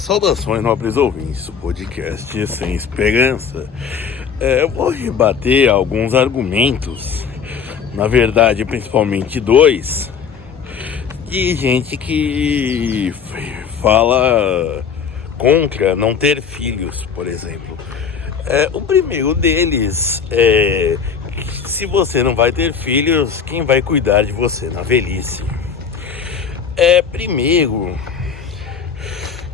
Saudações, nobres ouvintes do podcast Sem Esperança. Eu vou rebater alguns argumentos, na verdade, principalmente dois, de gente que fala contra não ter filhos, por exemplo. O primeiro deles é que se você não vai ter filhos, quem vai cuidar de você na velhice? Primeiro,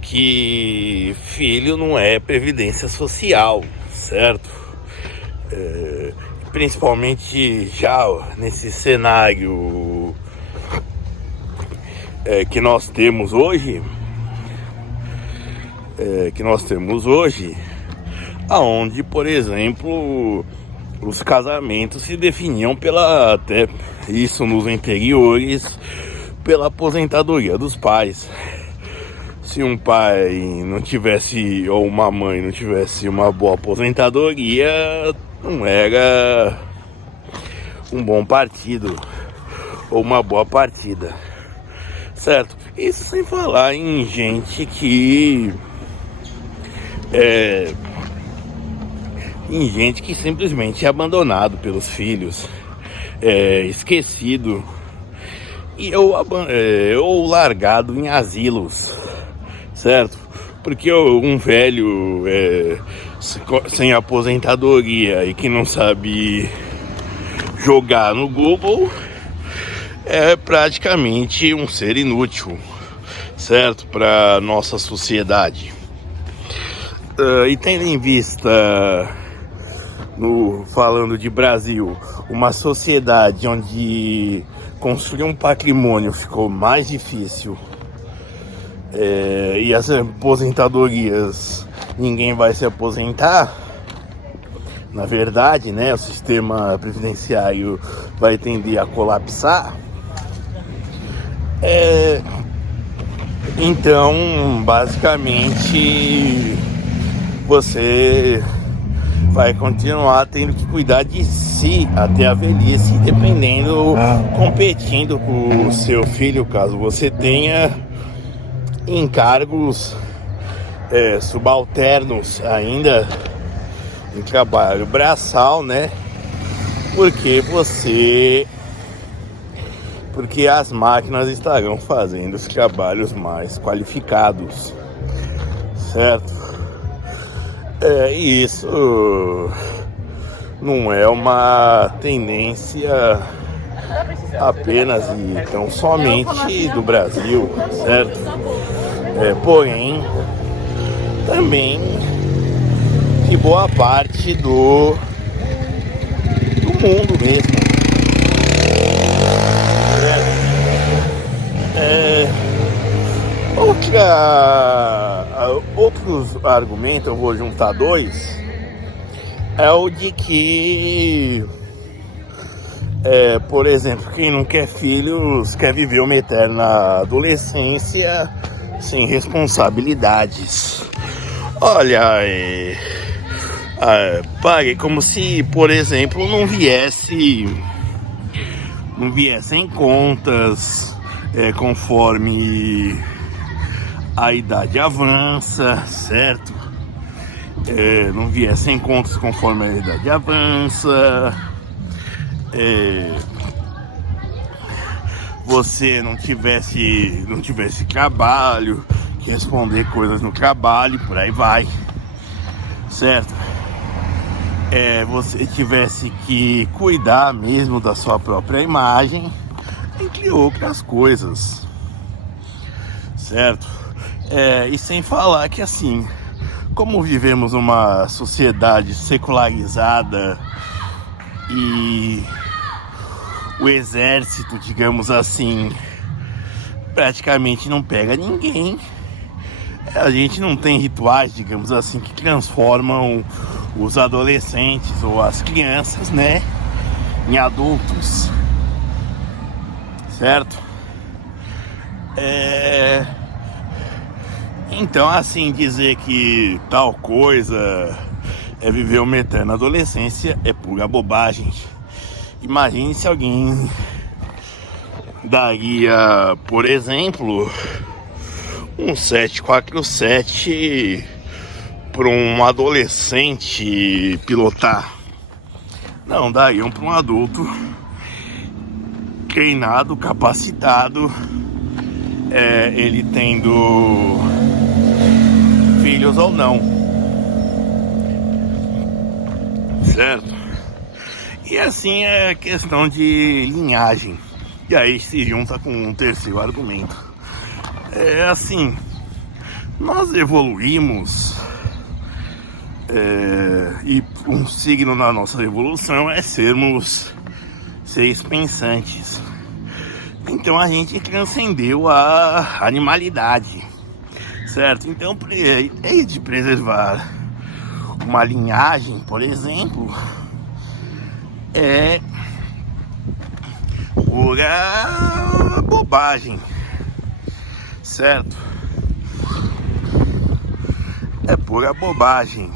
que filho não é previdência social, certo? Principalmente já nesse cenário que nós temos hoje, aonde, por exemplo, os casamentos se definiam até isso nos interiores, pela aposentadoria dos pais. Se um pai não tivesse, ou uma mãe não tivesse uma boa aposentadoria, não era um bom partido ou uma boa partida, certo? Isso sem falar em gente que simplesmente é abandonado pelos filhos, esquecido ou largado em asilos, certo? Porque um velho sem aposentadoria e que não sabe jogar no Google é praticamente um ser inútil, certo? Para nossa sociedade. E tendo em vista, falando de Brasil, uma sociedade onde construir um patrimônio ficou mais difícil, e as aposentadorias, ninguém vai se aposentar, na verdade, né? O sistema previdenciário vai tender a colapsar. Então, basicamente, você vai continuar tendo que cuidar de si até a velhice, competindo com o seu filho, caso você tenha, em cargos subalternos ainda, em trabalho braçal, né? Porque as máquinas estarão fazendo os trabalhos mais qualificados, certo? E isso não é uma tendência apenas e tão somente do Brasil, certo? Porém, também de boa parte do mundo mesmo. Outros argumentos, eu vou juntar dois, é o de que, por exemplo, quem não quer filhos quer viver uma eterna adolescência sem responsabilidades. Olha, pague como se, por exemplo, não viessem contas conforme a idade avança, certo? Não viessem contas conforme a idade avança, você não tivesse trabalho, que responder coisas no trabalho, por aí vai, certo? Você tivesse que cuidar mesmo da sua própria imagem, entre outras coisas, certo? E sem falar que, assim, como vivemos uma sociedade secularizada e o exército, digamos assim, praticamente não pega ninguém, a gente não tem rituais, digamos assim, que transformam os adolescentes ou as crianças, né, em adultos, certo? Então, assim, dizer que tal coisa é viver uma eterna adolescência é pura bobagem. Imagine se alguém daria, por exemplo, um 747 para um adolescente pilotar. Não, dariam para um adulto treinado, capacitado, ele tendo filhos ou não, certo? E assim é questão de linhagem. E aí se junta com um terceiro argumento. É assim, nós evoluímos, e um signo na nossa evolução é sermos seres pensantes. Então a gente transcendeu a animalidade, certo? Então, de preservar uma linhagem, por exemplo, é pura bobagem, certo? É pura bobagem.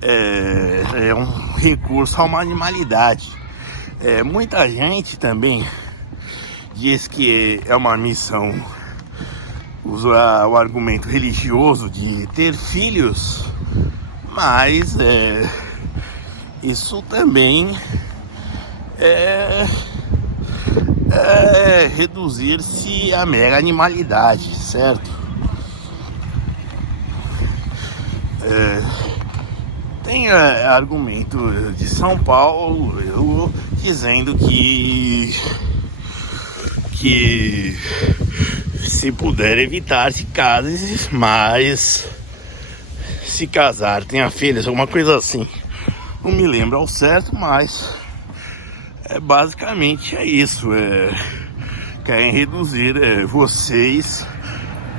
É um recurso a uma animalidade. Muita gente também diz que é uma missão, usa o argumento religioso de ter filhos, mas isso também é reduzir-se à mera animalidade, certo? Tem argumento de São Paulo dizendo que se puder evitar, se case, mas se casar, tenha filhos, alguma coisa assim. Não me lembro ao certo, mas basicamente é isso. Querem reduzir vocês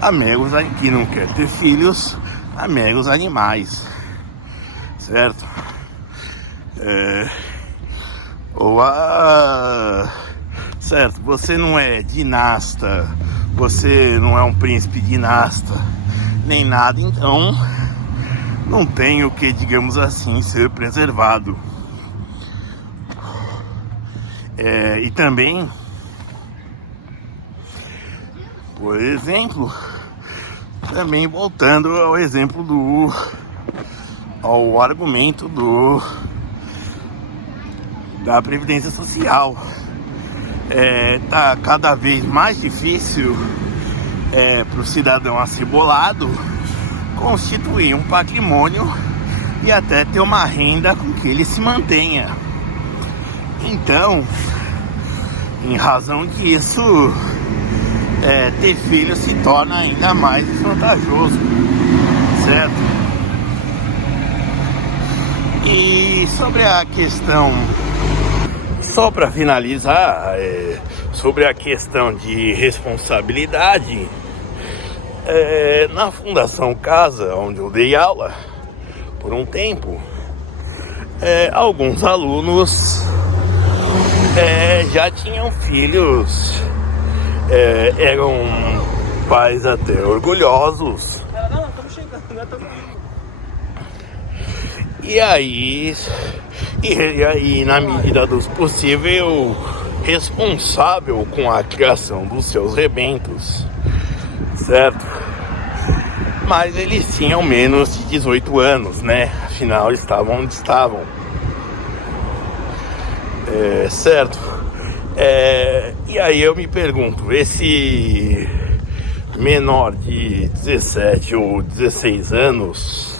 a meros que não quer ter filhos, a meros animais, certo? Certo, você não é dinasta, você não é um príncipe dinasta, nem nada, então não tem o que, digamos assim, ser preservado. E também, por exemplo, também voltando ao exemplo ao argumento da Previdência Social. Tá cada vez mais difícil para o cidadão acibolado constituir um patrimônio e até ter uma renda com que ele se mantenha. Então, em razão disso, ter filho se torna ainda mais vantajoso, certo? E sobre a questão, só para finalizar, sobre a questão de responsabilidade, na Fundação Casa, onde eu dei aula por um tempo, alguns alunos já tinham filhos, eram pais até orgulhosos. Não, estamos chegando, E aí, na medida dos possível, responsável com a criação dos seus rebentos, certo? Mas eles tinham menos de 18 anos, né? Afinal, estavam onde estavam, certo? E aí eu me pergunto, esse menor de 17 ou 16 anos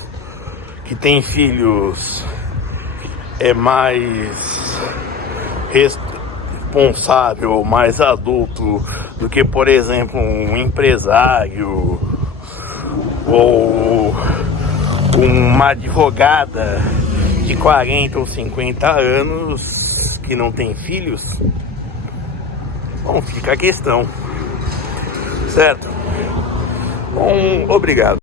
que tem filhos mais responsável, mais adulto do que, por exemplo, um empresário ou uma advogada de 40 ou 50 anos que não tem filhos? Bom, fica a questão, certo? Bom, obrigado.